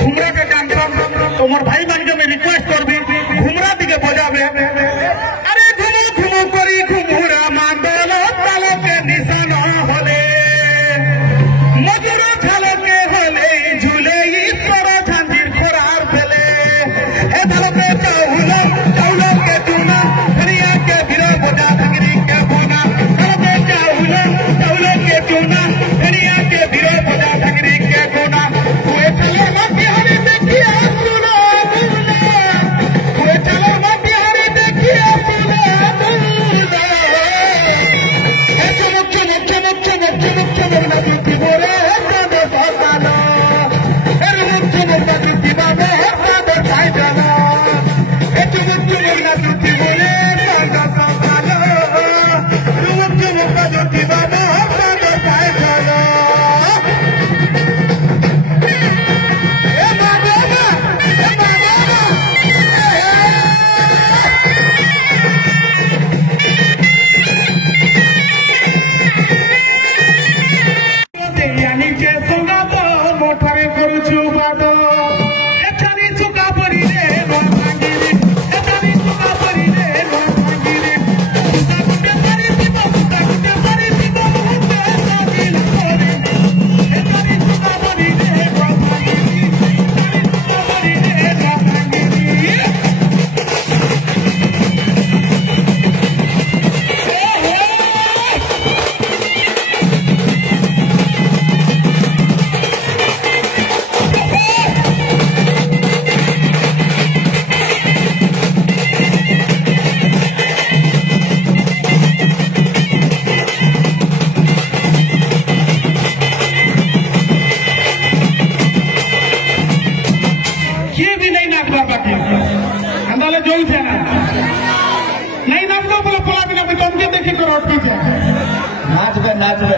घुमरा के जानता তোমার ভাই মানকে আমি রিকোয়েস্ট করবি ঘুমরা দিকে বজাবে আরে ঘুমু ঘুমু করি ঘুমুরা মান্দল তালকে নিশান হলে মজুর ঝালকে হলে ঝুলে ঈশ্বর ঝাঞ্জির খোরার ফেলে এ ঝালকে চাউলকে চুনা ফেরিয়া কে বীর বজা ঢাঙ্গিরি কে বোনা ঝালকে চাউলকে চুনা ফেরিয়া কে বীর বজা ঢাঙ্গিরি কে বোনা তুই চলে মাটি হারি দেখিয়া শুনো তুই চলে মাটি হারি দেখিয়া শুনো এ চমক চমক চমক চমক চমক চমক না তুই বলে কাঁদে সকানো এর মুখ চমক না তুই বাবা কাঁদে পায়জানা এ চমক চমক না তুই বলে কাঁদে সকানো মুখ চমক না তুই বাবা কাঁদে পায়জানা नाचबे नाचबे